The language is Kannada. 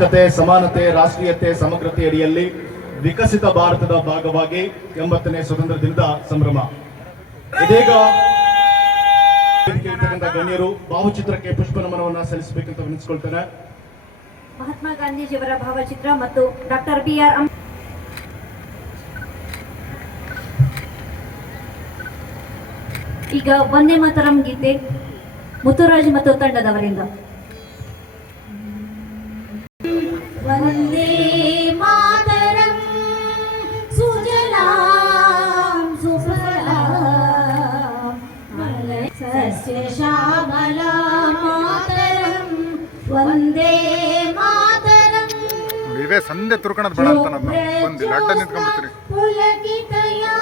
ಸಾಮಾಜಿಕತೆ, ಸಮಾನತೆ, ರಾಷ್ಟ್ರೀಯತೆ, ಸಮಗ್ರತೆ ಅಡಿಯಲ್ಲಿ ವಿಕಸಿತ ಭಾರತದ ಭಾಗವಾಗಿ 80ನೇ ಸ್ವತಂತ್ರ ದಿನದ ಸಂಭ್ರಮ. ಇದೀಗ ಗಣ್ಯರು ಭಾವಚಿತ್ರಕ್ಕೆ ಪುಷ್ಪ ನಮನವನ್ನು ಸಲ್ಲಿಸಬೇಕಂತ ವಿನಿಸಿಕೊಳ್ತೇನೆ. ಮಹಾತ್ಮ ಗಾಂಧೀಜಿಯವರ ಭಾವಚಿತ್ರ ಮತ್ತು ಡಾಕ್ಟರ್ BR ಈಗ ವಂದೇ ಮಾತರಂ ಗೀತೆ ಮುತ್ತುರಾಜ್ ಮತ್ತು ತಂಡದವರಿಂದ. ವಂದೇ ಮಾತರಂ ಸುಜಲಾಂ ಸುಫಲಾಂ ಸಸ್ಯ ಶ್ಯಾಮಲಾಂ ಮಾತರಂ ವಂದೇ ಮಾತರಂ. ಇವೇ ಸಂದೆ ತುರ್ಕಣದ ಬೇಡ ಅಂತ ನಮ್ಮ ಬಂದಿಲ್ಲ ಅಡ್ಡ ನಿಂತ್ಕೊಂಡ್ಬಿಡ್ತೀರಿ. ಪುಲಕಿತಯಾ